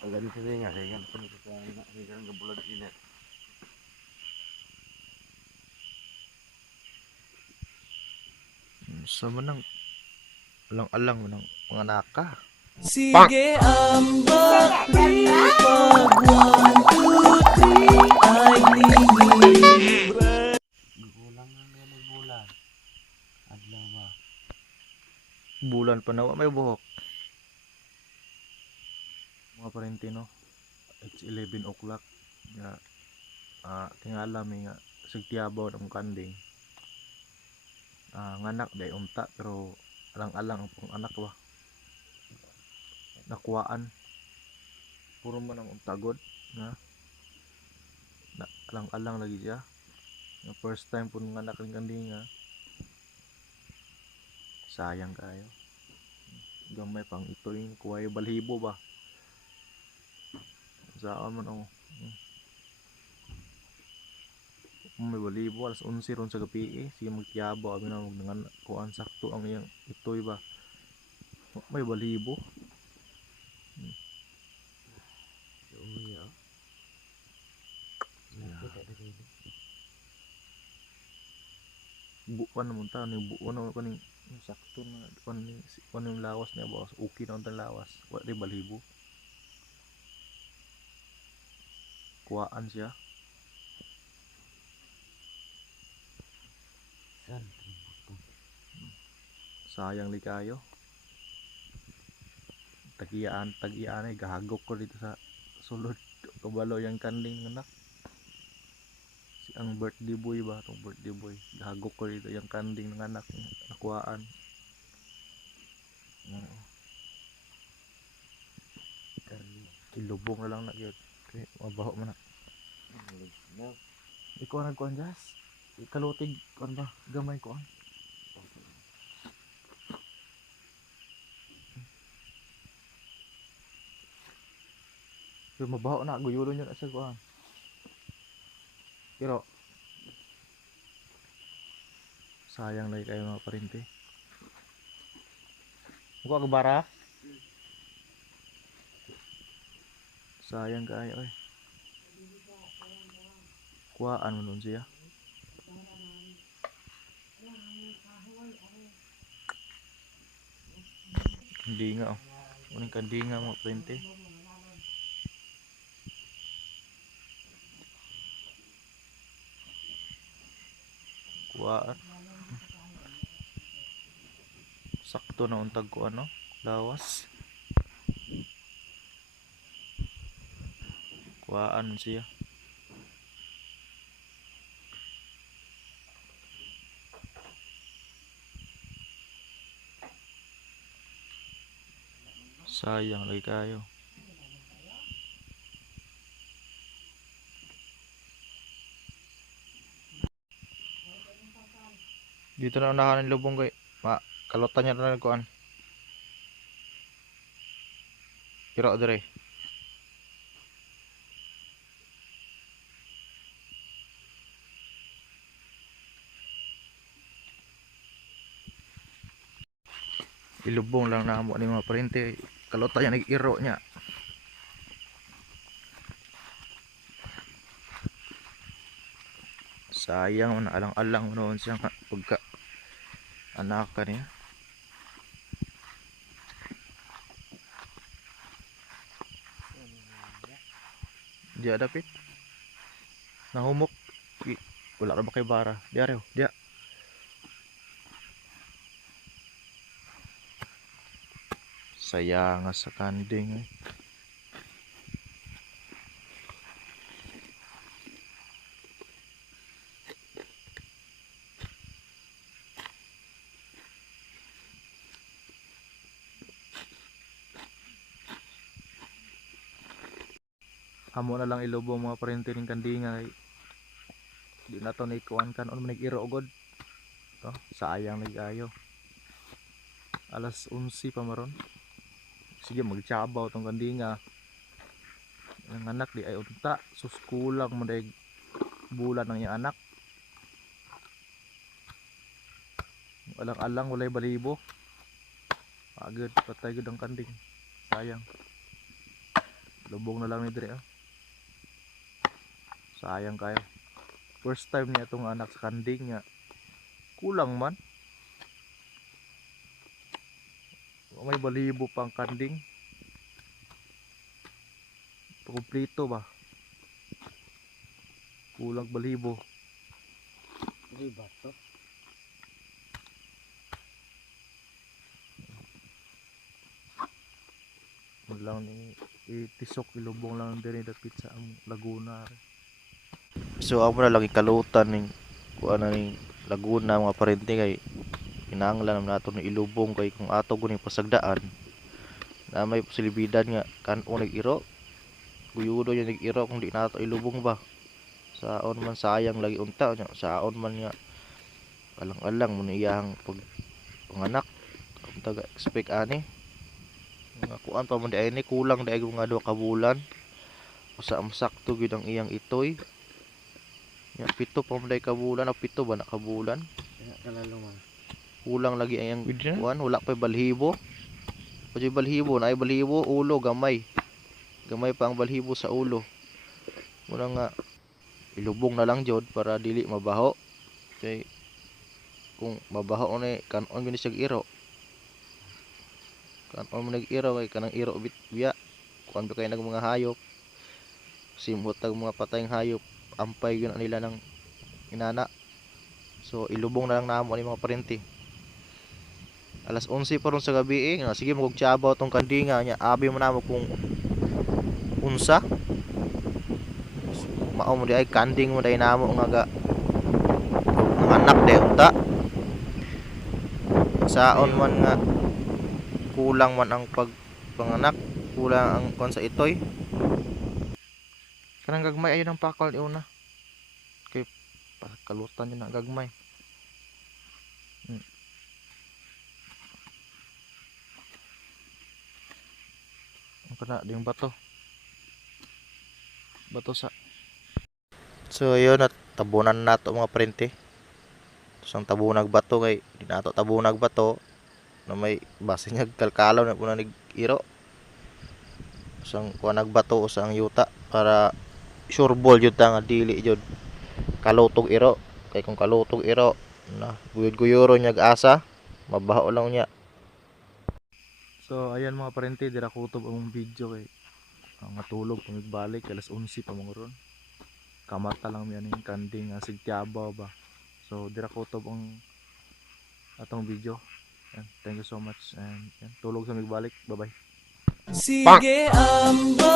Agad sa nga kaya kan pun kita nak kan kebulan ini. Sa manang alang-alang mo ng mga naka. Sige ang maglipag 1, 2, 3 ay libre. Gulang na nga magbulan. Adlaw ba? Bulan pa na may buhok. Mga parente no. It's 11 o'clock. Nga tingala mi nga sigtiabaw ng kanding. Nganak day unta pero alang-alang ang pang anak ba. Nakuhaan. Puro man ang untagod nga na, alang-alang lagi siya. Nga first time po nganak ng kanding nga. Sayang kayo. Gamay pang ito yung kuway balhibo ba. Saan man ako. May balibo alas 11 ron sa gabi sige magtiyabo abi na mag kuan sakto ang iyang itoy ba. May balibo. Uya. Kita dari Buwan naman ta ni buwan naman kaning sakto na kuan yung lawas niya boss. Okay na ang lawas. Wa di balibo. Kuhaan siya. san. Sayang li kayo. Tagiyaan ay gahagok ko dito sa sulod. Kabalo yung kanding anak. Si ang birthday boy ba tong birthday boy. Gahagok ko dito yung kanding ng anak nakuhaan. Ilubong na lang na yun. Okay, mabaho man na. No. Ikaw nagkuhan jas. Ikalutig kuan ba? Gamay kuan. Pero mabaho na guyulo nyo na sa kuan. Pero sayang lagi kayo mga parente. Muka kabara. Sayang kayo eh. Kuhaan mo nun siya. Hindi nga oh. Uning kandi nga mga parente. Kuhaan. Sakto na untag ko ano. Lawas. Kuhaan mo siya. Sayang lagi kayo. Dito na unahan ng lubong kay. Kalutan niya na kuan. Pero dire. Ilubong lang na mo ni mga parente. Kalutan niya nag-iro niya. Sayang na alang-alang noon siya pagka anak ka niya. Dia dapit. Nahumok. Wala ka ba kay bara? Dia rew, dia. Sayang sa kanding eh. Amo na lang ilobo mga parente ning kanding ay. Di na to naikuan kan on nag-iro god. To, sayang lagi kayo. Alas 11 pa maron. Sige magtiyabaw tong kandinga. Ang anak di ay unta sus kulang mo day bulan ng iyang anak. Alang-alang walay balibo. Agad patay gud ang kanding. Sayang. Lubong na lang ni dire. Sayang kayo. First time niya itong anak sa kanding nga. Kulang man. May balibo pang kanding. Kumplito ba? Kulang balibo. Di ba to? Lang ni itisok ilubong lang din dapit sa Laguna. So amo na lagi kalutan ning kuan ning Laguna mga parente kay kinahanglan nato ni ilubong kay kung ato guni pasagdaan na may posibilidad nga kan-o nag-iro. Guyudo yung nag-iro kung di nato ilubong ba. Saon man sayang lagi unta nya. Saon man nga alang-alang mo iyang panganak. Kung taga expect ani. Nga kuan pa man di ni kulang dai nga 2 ka bulan. Usa ang sakto gyud ang iyang itoy. Nya 7 pa man dai ka bulan o 7 ba na ka bulan. Kaya kalalo man. Kulang lagi ang kuan wala pa balhibo. Pwede balhibo na ay balhibo ulo gamay. Gamay pa ang balhibo sa ulo. Muna nga ilubong na lang jud para dili mabaho. Kay kung mabaho ni kanon gini siya iro. Kanon mo nag-iro kay kanang iro bit biya. Kuan ba kay nag mga hayop. Simhot tag mga patayng hayop. Ampay gyud nila ng inana. So ilubong na lang namo ni mga parente. Alas 11 pa ron sa gabi nga sige magugtiabaw tong kandinga nya abi mo namo kung unsa. Mao mo di ay kanding mo dai namo nga anak de unta. Saon man nga kulang man ang pagpanganak, kulang ang kon sa itoy. Kanang gagmay ayon ang pakal ni una. Kay kalutan yun ang gagmay. Ang kana ding bato. Bato sa. So ayun at tabunan nato mga prente. Sang tabunag bato kay di nato tabunag bato na may base nga kalkalaw na puna ig-iro. Sang kuha nagbato sang yuta para sure ball jud ta nga dili jud kalutog iro. Kay kung kalutog iro na guyod-guyoro nya asa mabaho lang niya. So ayan mga parente dira kutob ang video kay matulog pagbalik alas 11 pa manguron. Kamata lang mi aning kanding nga sigtiabaw ba. So dira kutob ang atong video. Thank you so much and tulog sa migbalik. Bye bye. Sige ambag